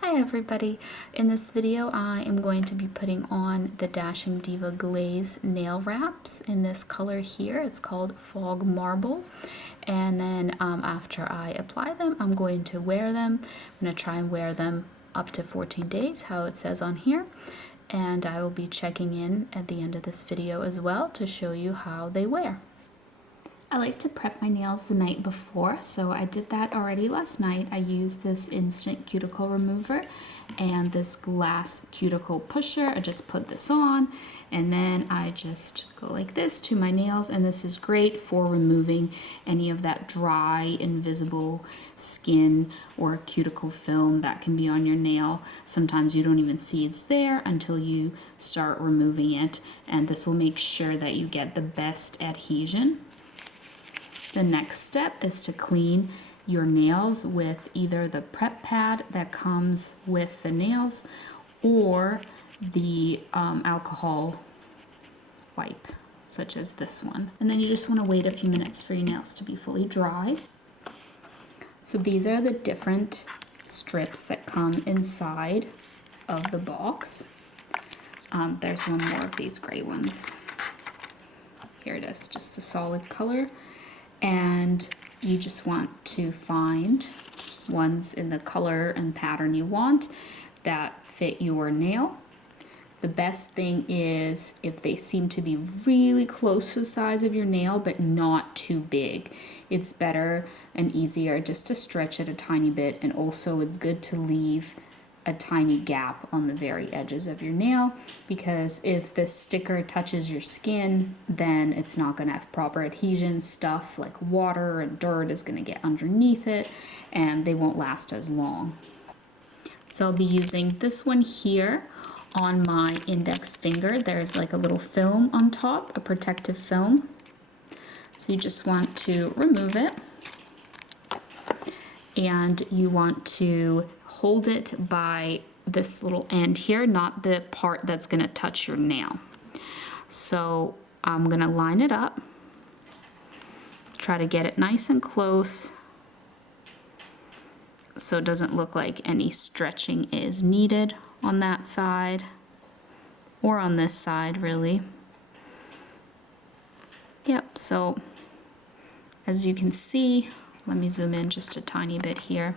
Hi everybody! In this video I am going to be putting on the Dashing Diva Glaze nail wraps in this color here. It's called Fog Marble. And then after I apply them, I'm going to wear them. I'm going to try and wear them up to 14 days, how it says on here. And I will be checking in at the end of this video as well to show you how they wear. I like to prep my nails the night before, so I did that already last night. I used this instant cuticle remover and this glass cuticle pusher. I just put this on and then I just go like this to my nails, and this is great for removing any of that dry, invisible skin or cuticle film that can be on your nail. Sometimes you don't even see it's there until you start removing it, and this will make sure that you get the best adhesion. The next step is to clean your nails with either the prep pad that comes with the nails or the alcohol wipe, such as this one. And then you just want to wait a few minutes for your nails to be fully dry. So these are the different strips that come inside of the box. There's one more of these gray ones. Here it is, just a solid color. And you just want to find ones in the color and pattern you want that fit your nail. The best thing is if they seem to be really close to the size of your nail but not too big. It's better and easier just to stretch it a tiny bit, and also it's good to leave a tiny gap on the very edges of your nail, because if the sticker touches your skin, then it's not going to have proper adhesion. Stuff like water and dirt is going to get underneath it and they won't last as long. So I'll be using this one here on my index finger. There's like a little film on top, a protective film. So you just want to remove it, and you want to hold it by this little end here, not the part that's going to touch your nail. So I'm going to line it up, try to get it nice and close so it doesn't look like any stretching is needed on that side or on this side really. Yep, so as you can see, let me zoom in just a tiny bit here.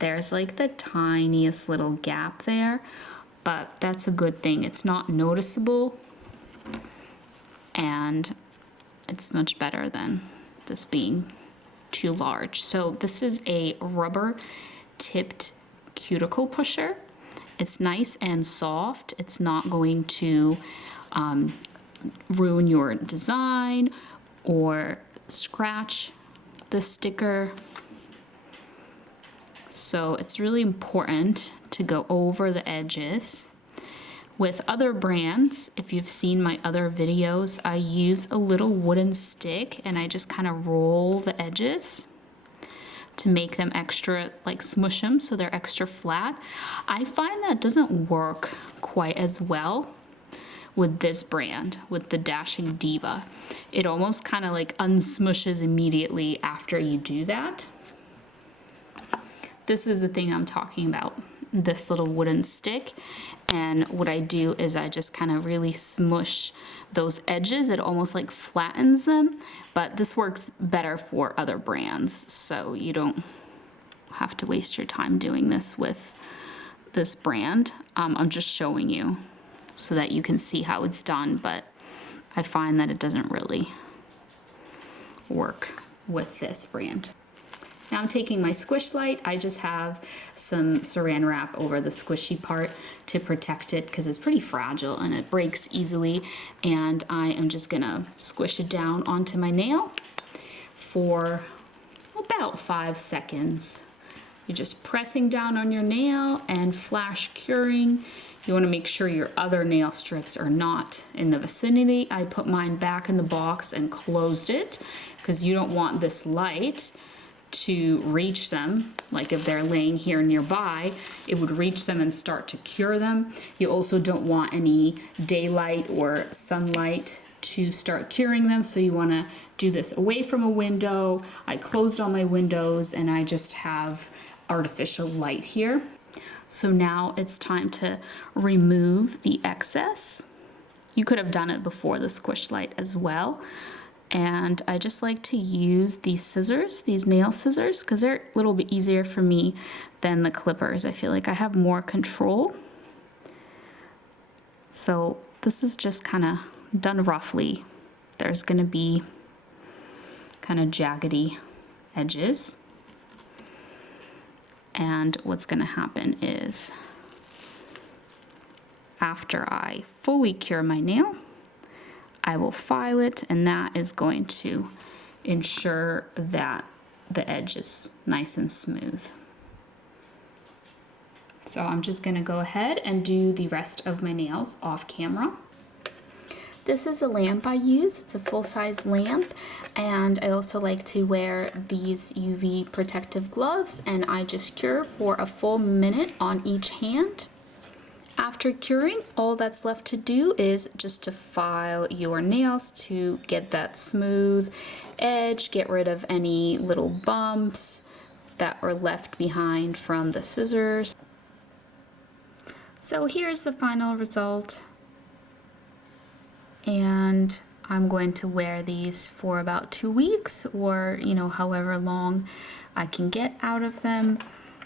There's like the tiniest little gap there, but that's a good thing. It's not noticeable, and it's much better than this being too large. So this is a rubber tipped cuticle pusher. It's nice and soft. It's not going to ruin your design or scratch the sticker. So it's really important to go over the edges. With other brands, if you've seen my other videos, I use a little wooden stick and I just kind of roll the edges to make them extra, like smush them so they're extra flat. I find that doesn't work quite as well with this brand, with the Dashing Diva. It almost kind of like unsmushes immediately after you do that. This is the thing I'm talking about, this little wooden stick. And what I do is I just kind of really smush those edges. It almost like flattens them, but this works better for other brands, so you don't have to waste your time doing this with this brand. I'm just showing you so that you can see how it's done, but I find that it doesn't really work with this brand. Now I'm taking my squish light. I just have some saran wrap over the squishy part to protect it because it's pretty fragile and it breaks easily. And I am just gonna squish it down onto my nail for about 5 seconds. You're just pressing down on your nail and flash curing. You want to make sure your other nail strips are not in the vicinity. I put mine back in the box and closed it because you don't want this light to reach them. Like if they're laying here nearby, it would reach them and start to cure them. You also don't want any daylight or sunlight to start curing them, so you want to do this away from a window. I closed all my windows and I just have artificial light here. So now it's time to remove the excess. You could have done it before the squish light as well. And I just like to use these scissors, these nail scissors, because they're a little bit easier for me than the clippers. I feel like I have more control. So this is just kind of done roughly. There's going to be kind of jaggedy edges. And what's going to happen is after I fully cure my nail, I will file it, and that is going to ensure that the edge is nice and smooth. So I'm just going to go ahead and do the rest of my nails off camera. This is a lamp I use. It's a full-size lamp, and I also like to wear these UV protective gloves, and I just cure for a full minute on each hand. After curing, all that's left to do is just to file your nails to get that smooth edge, get rid of any little bumps that were left behind from the scissors. So here's the final result. And I'm going to wear these for about 2 weeks, or however long I can get out of them.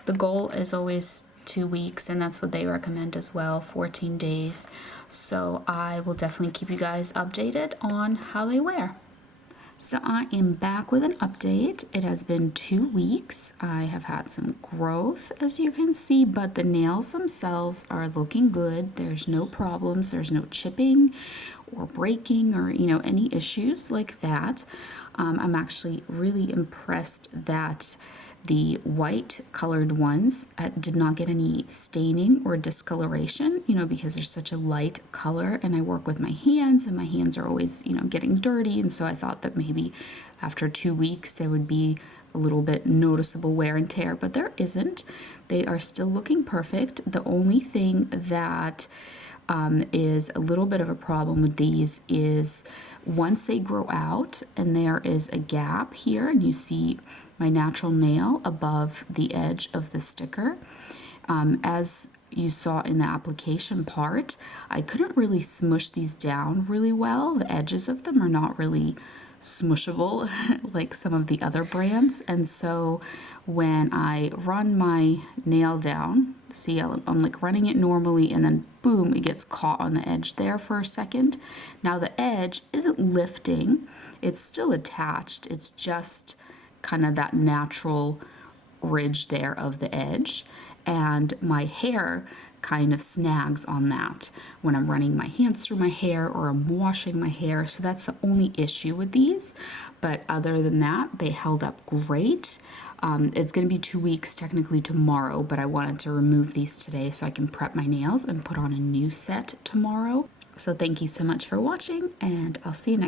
The goal is always 2 weeks, and that's what they recommend as well, 14 days. So I will definitely keep you guys updated on how they wear. So I am back with an update. It has been 2 weeks. I have had some growth, as you can see, but the nails themselves are looking good. There's no problems. There's no chipping or breaking or any issues like that. I'm actually really impressed that the white colored ones did not get any staining or discoloration, because there's such a light color, and I work with my hands, and my hands are always, getting dirty, and so I thought that maybe after 2 weeks there would be a little bit noticeable wear and tear, but there isn't. They are still looking perfect. The only thing that is a little bit of a problem with these is once they grow out and there is a gap here, and you see my natural nail above the edge of the sticker, as you saw in the application part, I couldn't really smush these down really well. The edges of them are not really smushable like some of the other brands, and so when I run my nail down, see, I'm like running it normally, and then boom, it gets caught on the edge there for a second. Now the edge isn't lifting, it's still attached, it's just kind of that natural ridge there of the edge, and my hair kind of snags on that when I'm running my hands through my hair or I'm washing my hair. So that's the only issue with these, but other than that, they held up great. It's going to be 2 weeks technically tomorrow, but I wanted to remove these today so I can prep my nails and put on a new set tomorrow. So thank you so much for watching, and I'll see you next time.